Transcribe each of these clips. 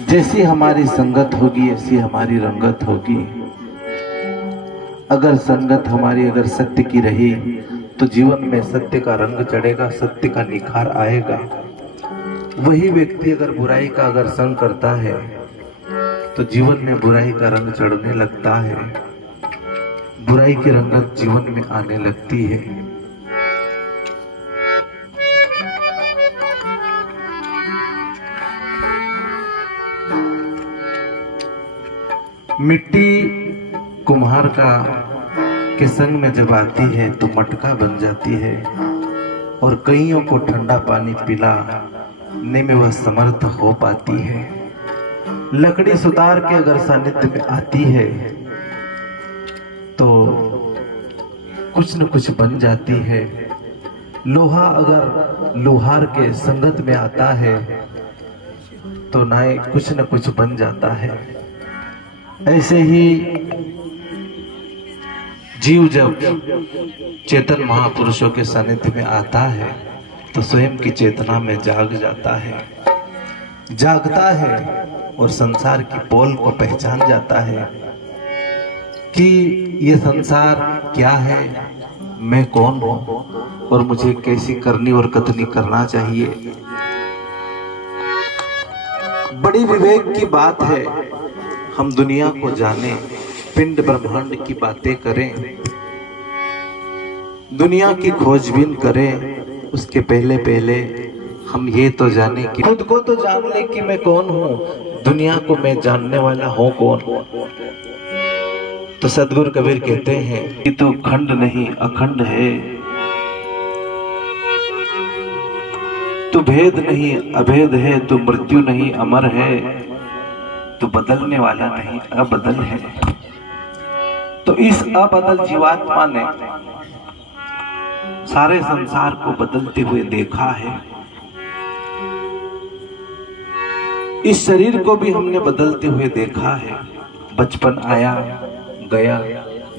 जैसी हमारी संगत होगी ऐसी हमारी रंगत होगी। अगर संगत हमारी अगर सत्य की रही तो जीवन में सत्य का रंग चढ़ेगा, सत्य का निखार आएगा। वही व्यक्ति अगर बुराई का अगर संग करता है तो जीवन में बुराई का रंग चढ़ने लगता है, बुराई की रंगत जीवन में आने लगती है। मिट्टी कुम्हार का के संग में जब आती है तो मटका बन जाती है और कईयों को ठंडा पानी पिलाने में वह समर्थ हो पाती है। लकड़ी सुतार के अगर सानिध्य में आती है तो कुछ न कुछ बन जाती है। लोहा अगर लोहार के संगत में आता है तो नाय कुछ न कुछ बन जाता है। ऐसे ही जीव जब चेतन महापुरुषों के सानिध्य में आता है तो स्वयं की चेतना में जाग जाता है, जागता है और संसार की पोल को पहचान जाता है कि ये संसार क्या है, मैं कौन हूं और मुझे कैसी करनी और कथनी करना चाहिए। बड़ी विवेक की बात है हम दुनिया को जाने, पिंड ब्रह्मांड की बातें करें, दुनिया की खोजबीन करें। उसके पहले पहले हम ये तो जाने कि खुद को तो जान ले कि मैं कौन हूं, दुनिया को मैं जानने वाला हूं कौन। तो सदगुरु कबीर कहते हैं कि तू खंड नहीं अखंड है, तू भेद नहीं अभेद है, तू मृत्यु नहीं अमर है, तो बदलने वाला नहीं अबदल है। तो इस अबदल जीवात्मा ने सारे संसार को बदलते हुए देखा है। इस शरीर को भी हमने बदलते हुए देखा है। बचपन आया गया,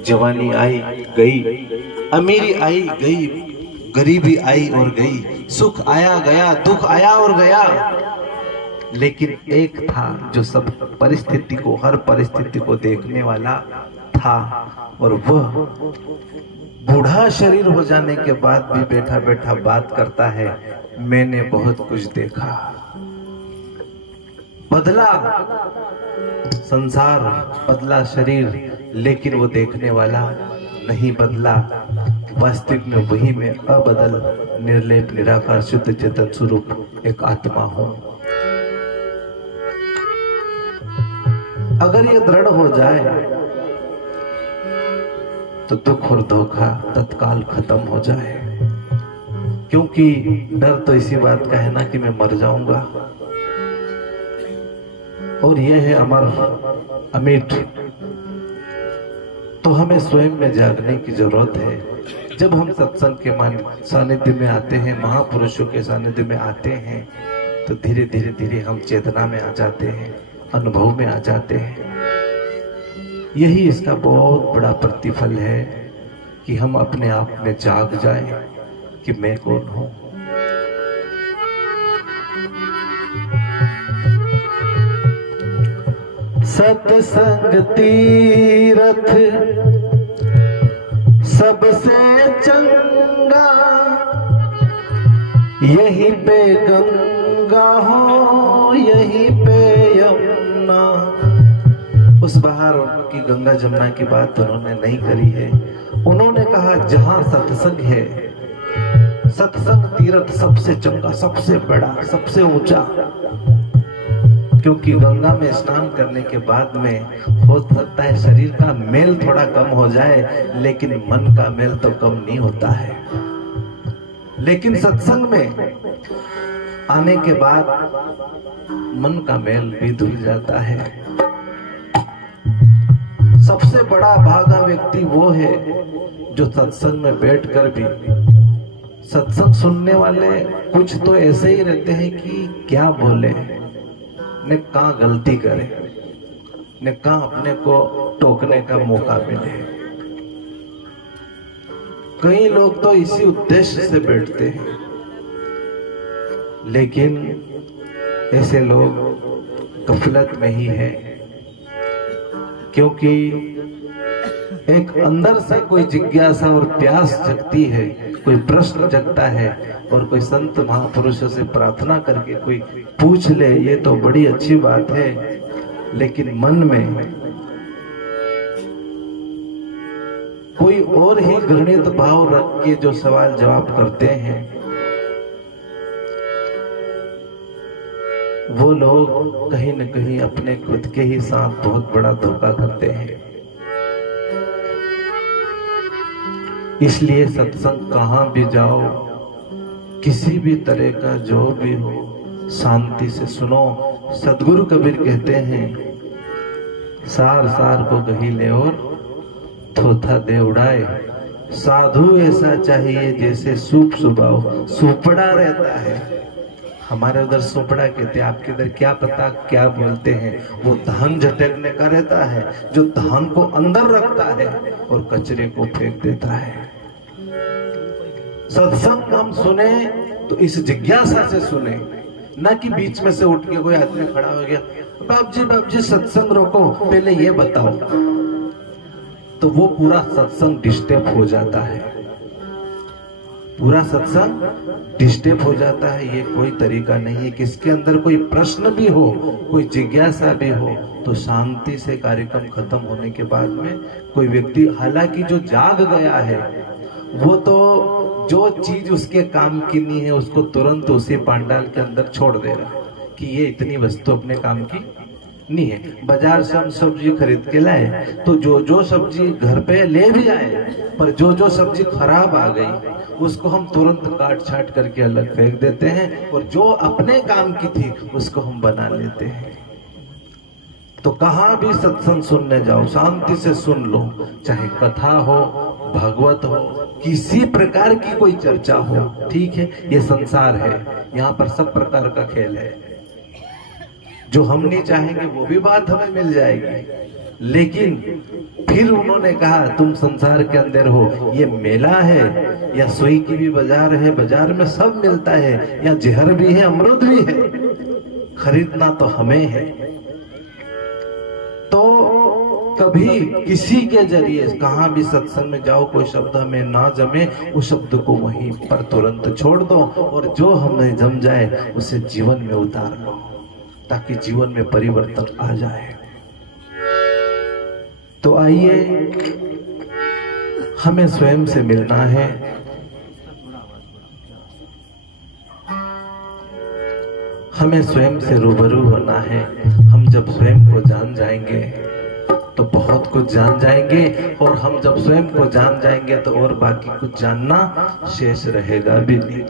जवानी आई गई, अमीरी आई गई, गरीबी आई और गई, सुख आया गया, दुख आया और गया। लेकिन एक था जो सब परिस्थिति को, हर परिस्थिति को देखने वाला था और वह बूढ़ा शरीर हो जाने के बाद भी बैठा बैठा बात करता है, मैंने बहुत कुछ देखा। बदला संसार, बदला शरीर, लेकिन वो देखने वाला नहीं बदला। वास्तविक में वही मैं अबदल निर्लेप निराकार शुद्ध चेतन स्वरूप एक आत्मा हूं। अगर ये दृढ़ हो जाए तो दुख और धोखा तत्काल खत्म हो जाए, क्योंकि डर तो इसी बात का है ना कि मैं मर जाऊंगा और यह है अमर अमिट। तो हमें स्वयं में जागने की जरूरत है। जब हम सत्संग के सानिध्य में आते हैं, महापुरुषों के सानिध्य में आते हैं, तो धीरे धीरे धीरे हम चेतना में आ जाते हैं, अनुभव में आ जाते हैं। यही इसका बहुत बड़ा प्रतिफल है कि हम अपने आप में जाग जाएं कि मैं कौन हूं। सत्संग तीरथ सबसे चंगा, यहीं पे गंगा हो यहीं पे यमुना। उस बाहर की गंगा जमुना की बात उन्होंने नहीं करी है। उन्होंने कहा जहां सत्संग है, सत्संग तीर्थ सबसे चंगा, सबसे बड़ा, सबसे ऊंचा। क्योंकि गंगा में स्नान करने के बाद में हो सकता है शरीर का मेल थोड़ा कम हो जाए, लेकिन मन का मेल तो कम नहीं होता है। लेकिन सत्संग में आने के बाद मन का मेल भी धुल जाता है। सबसे बड़ा भागा व्यक्ति वो है जो सत्संग में बैठकर भी, सत्संग सुनने वाले कुछ तो ऐसे ही रहते हैं कि क्या बोले, ने कहाँ गलती करे, ने कहाँ अपने को टोकने का मौका मिले। कई लोग तो इसी उद्देश्य से बैठते हैं, लेकिन ऐसे लोग गफलत में ही है, क्योंकि एक अंदर से कोई जिज्ञासा और प्यास जगती है, कोई प्रश्न जगता है, और कोई संत महापुरुषों से प्रार्थना करके कोई पूछ ले, ये तो बड़ी अच्छी बात है। लेकिन मन में कोई और ही घृणित भाव रख के जो सवाल जवाब करते हैं, वो लोग कहीं न कहीं अपने खुद के ही साथ बहुत बड़ा धोखा करते हैं। इसलिए सत्संग कहां भी जाओ, किसी भी तरह का जो भी हो, शांति से सुनो। सदगुरु कबीर कहते हैं, सार सार को कही ले और थोथा दे उड़ाए। साधु ऐसा चाहिए जैसे सूप सुबाओ, सुपड़ा रहता है। हमारे उधर सुपड़ा कहते हैं, आपके इधर क्या पता क्या बोलते हैं। वो धान झटकने का रहता है, जो धान को अंदर रखता है और कचरे को फेंक देता है। सत्संग हम सुने तो इस जिज्ञासा से सुने, ना कि बीच में से उठ के कोई आदमी खड़ा हो गया, बाप जी सत्संग रोको, पहले ये बताओ, तो वो पूरा सत्संग डिस्टर्ब हो जाता है। पूरा सत्संग डिस्टर्ब हो जाता है। ये कोई तरीका नहीं है। किसके अंदर कोई प्रश्न भी हो, कोई जिज्ञासा भी हो, तो शांति से कार्यक्रम खत्म होने के बाद में कोई व्यक्ति, हालांकि जो जाग गया है वो तो जो चीज उसके काम की नहीं है उसको तुरंत उसी पांडाल के अंदर छोड़ देगा कि ये इतनी वस्तु अपने काम की नहीं है। बाजार से हम सब्जी खरीद के लाए तो जो सब्जी घर पे ले भी आए, पर जो सब्जी खराब आ गई उसको हम तुरंत काट छाट करके अलग फेंक देते हैं, और जो अपने काम की थी उसको हम बना लेते हैं। तो कहां भी सत्संग सुनने जाओ, शांति से सुन लो, चाहे कथा हो, भागवत हो, किसी प्रकार की कोई चर्चा हो, ठीक है। ये संसार है, यहाँ पर सब प्रकार का खेल है। जो हम नहीं चाहेंगे वो भी बात हमें मिल जाएगी। लेकिन फिर उन्होंने कहा, तुम संसार के अंदर हो, ये मेला है या सुई की भी बाजार है, बाजार में सब मिलता है, या जहर भी है, अमरूद भी है, खरीदना तो हमें है। तो कभी किसी के जरिए कहां भी सत्संग में जाओ, कोई शब्द हमें ना जमे, उस शब्द को वहीं पर तुरंत छोड़ दो, और जो हमें जम जाए उसे जीवन में उतार लो, ताकि जीवन में परिवर्तन आ जाए। तो आइए, हमें स्वयं से मिलना है। हमें स्वयं से रूबरू होना है। हम जब स्वयं को जान जाएंगे तो बहुत कुछ जान जाएंगे, और हम जब स्वयं को जान जाएंगे तो और बाकी कुछ जानना शेष रहेगा भी नहीं।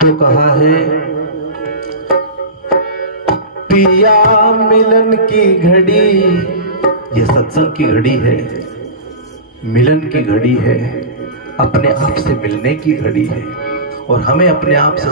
तो कहा है, पिया मिलन की घड़ी, ये सत्संग की घड़ी है, मिलन की घड़ी है, अपने आप से मिलने की घड़ी है, और हमें अपने आप से